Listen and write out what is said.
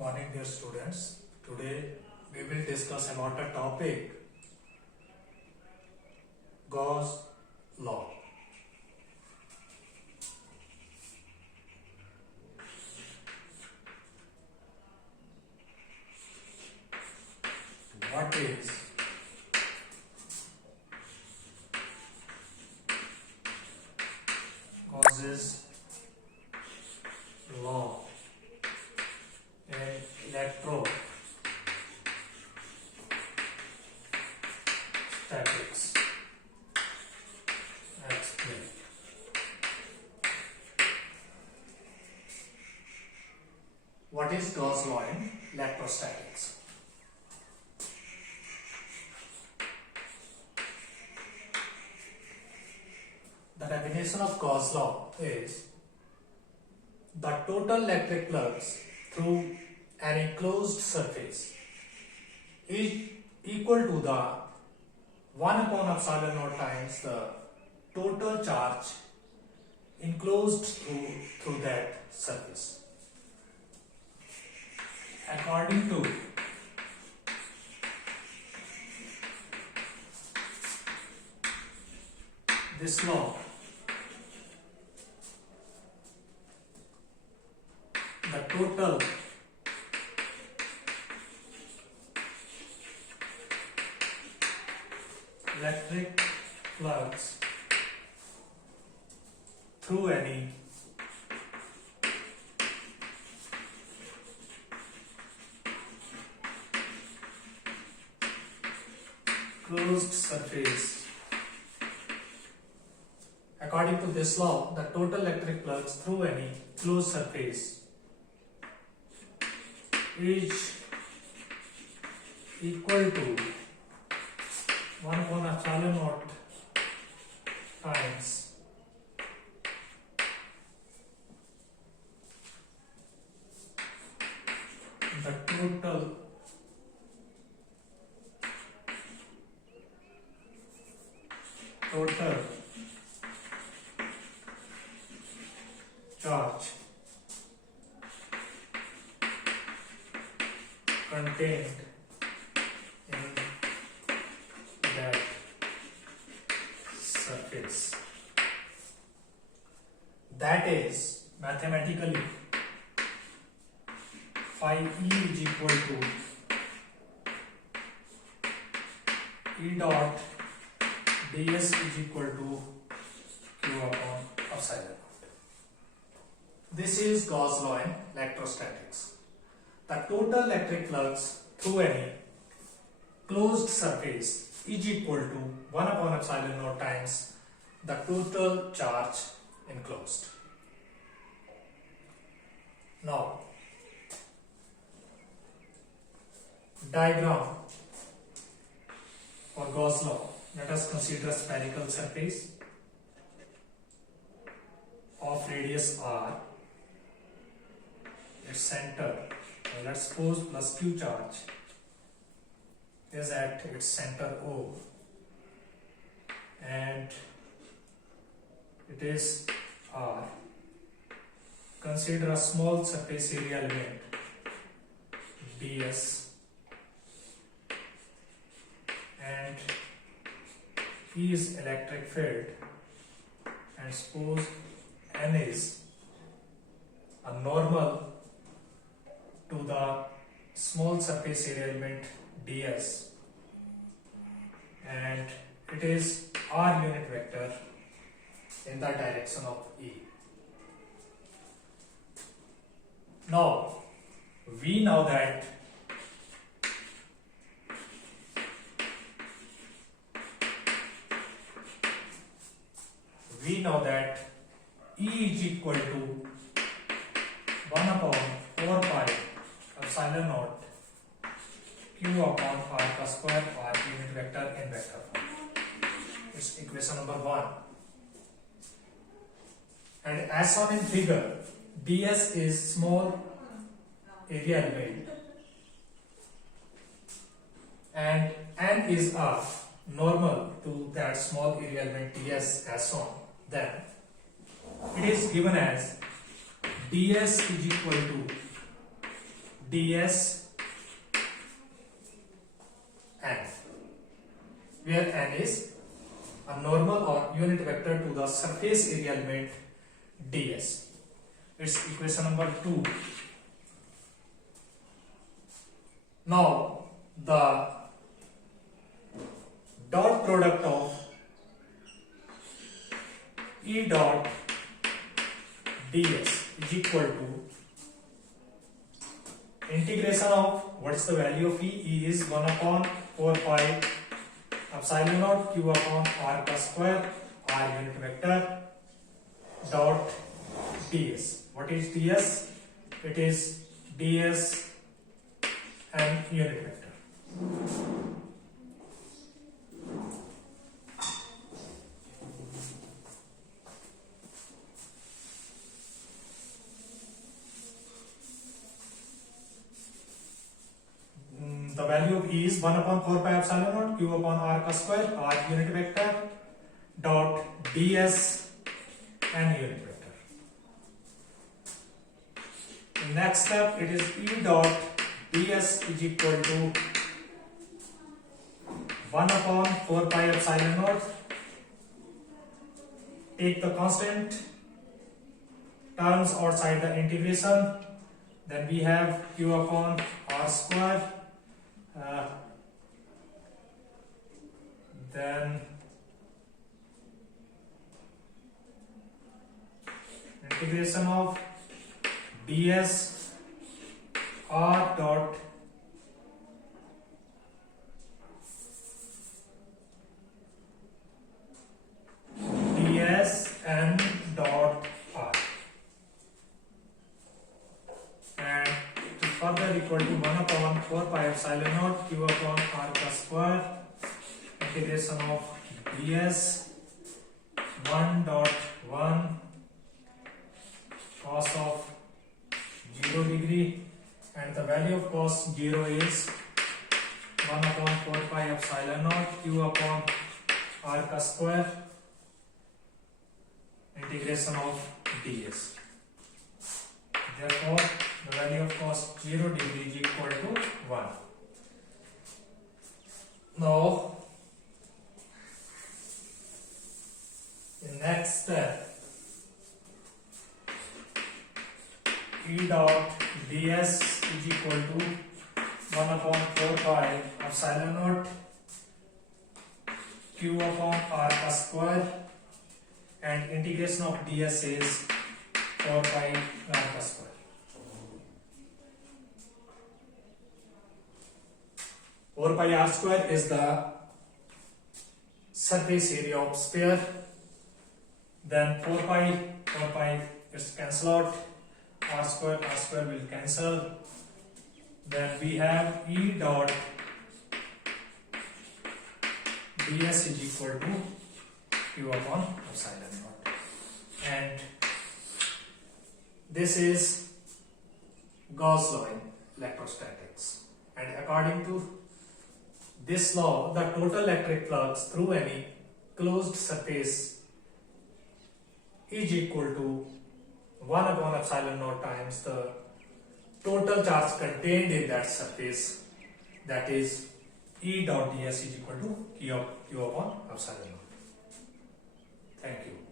Morning, dear students. Today we will discuss about a topic, Gauss law. What is Gauss's law in electrostatics? Explain. What is Gauss law in electrostatics? The definition of Gauss law is the total electric flux through an enclosed surface is equal to the 1 upon epsilon naught times the total charge enclosed through that surface. According to this law, the total electric flux through any closed surface. According to this law, the total electric flux through any closed surface is equal to 1 upon epsilon naught times the total charge contained in that surface. That is, mathematically, phi E is equal to E dot ds is equal to q upon epsilon. This is Gauss law in electrostatics. The total electric flux through any closed surface is equal to 1 upon epsilon naught times the total charge enclosed. Now, diagram for Gauss law. Let us consider a spherical surface of radius r. Its center, let's suppose plus q charge, is at its center O, and it is r. Consider a small surface area element ds, and E is electric field, and suppose n is a normal to the small surface area element ds, and it is r unit vector in the direction of E. Now we know that E is equal to 1 upon 4 pi epsilon naught q upon r plus square r unit vector in vector form. It's equation number 1. And as shown in figure, ds is small area element and n is a normal to that small area element ds as shown. Then it is given as ds is equal to ds n, where n is a normal or unit vector to the surface area element ds. It's equation number 2. Now the dot product of E dot ds is equal to integration of, what's the value of E? E is 1 upon 4 pi epsilon naught q upon r का square, r unit vector, dot ds. What is ds? It is ds and unit vector. The value of E is 1 upon 4 pi epsilon naught q upon r का square, r unit vector, dot ds and unit vector. The next step, it is E dot ds is equal to 1 upon 4 pi epsilon naught. Take the constant terms outside the integration. Then we have q upon r square. Then integration of ds r dot ds n dot r, and to further equal to 1 upon 4 pi epsilon naught q upon r का square, integration of ds 1 dot 1 cos of 0 degree, and the value of cos 0 is 1 upon 4 pi epsilon naught q upon r का square, integration of ds. Therefore, the value of cos 0 degree is equal to 1. Now, in next step, E dot ds is equal to 1 upon 4 pi epsilon naught q upon r का square, and integration of ds is 4 pi r का square. Four pi r square is the surface area of sphere. Then 4 pi is cancel out. R square will cancel. Then we have E dot ds is equal to q upon epsilon naught, and this is Gauss law in electrostatics, and according to this law, the total electric flux through any closed surface is equal to 1 upon epsilon naught times the total charge contained in that surface, that is E dot ds is equal to q upon epsilon naught. Thank you.